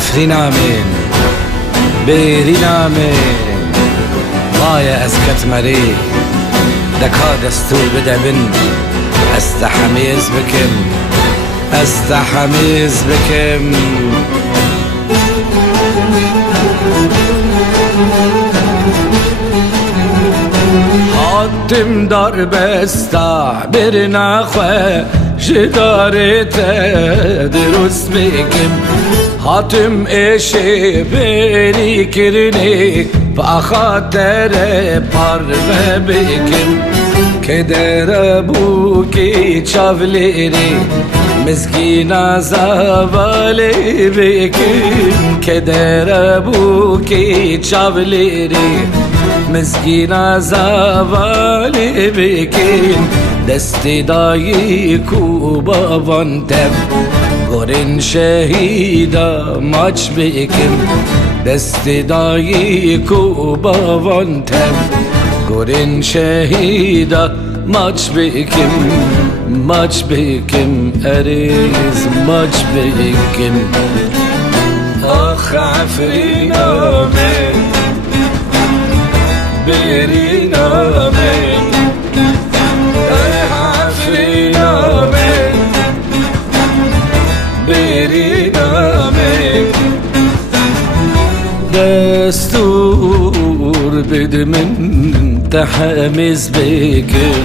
عفرينا من بيرينا من ضايا أسكت مري دكا دستور بدبن استحميز بكم استحميز بكم حاتم دار بستا برنا خواه جدارته درست بكم حاتم اشي بني كرني فاخاطر پرمه بكم كدر بوكي چاوليري مسكينة زوالي بكم كدر بوكي چاوليري مسكينة زوالي بكم دستي دايكو بابانتم گورن شهيدا ماچ بكم دستي دايكو بابانتم گورن شهيدا ماچ بكم أريز ماچ بكم آخ عفرينا من بيرينا من عفرينا من بيرينا من دستور بد من تحمس بكم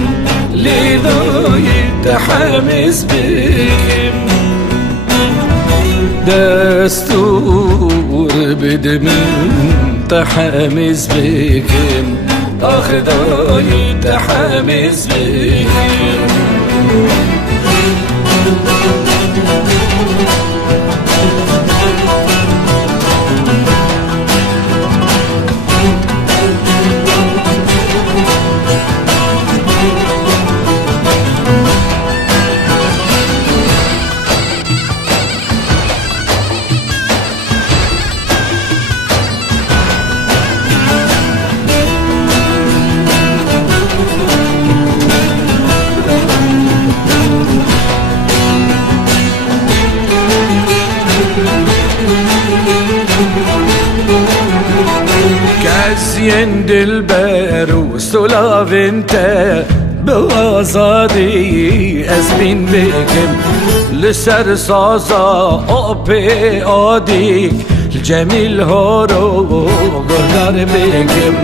لذاي تحمس بكم دستور بد من تحمس بكم آخ داي تحمس بكم كاسين دلبر وسلاف انت بغزادي اسبين بكم لسر صاصا اوبي اوديك الجميل هورو قدر بكم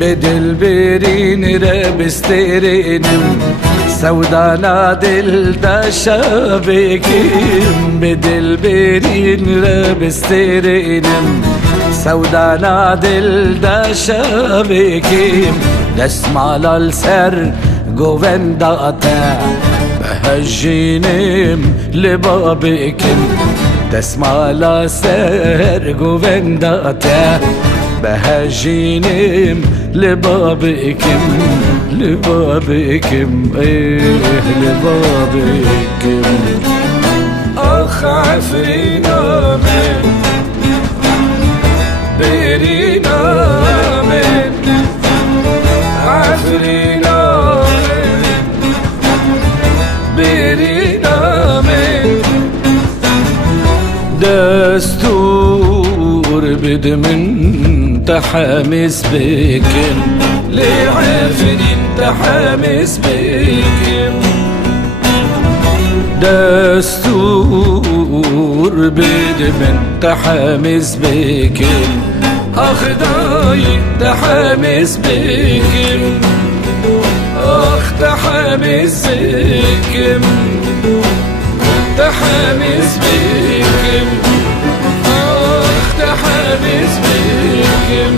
بدل برين ربسترينم سودانا دل داشا بكم بدل برين ربسترينم سودانا دل داشا بكم دسمال السر قوvendata بهجينم لبابكم دسمال السر قوvendata بهجينم لبابكم ايه لبابكم اخ عفرينا من بيرينا من عفرينا من بيرينا من دستور بد من تحمس بكم لعفرين تحمس بكم دستور بد من تحمس بكم آخ داي تحمس بكم آخ تحمس بكم تحمس بكم آخ تحمس بكم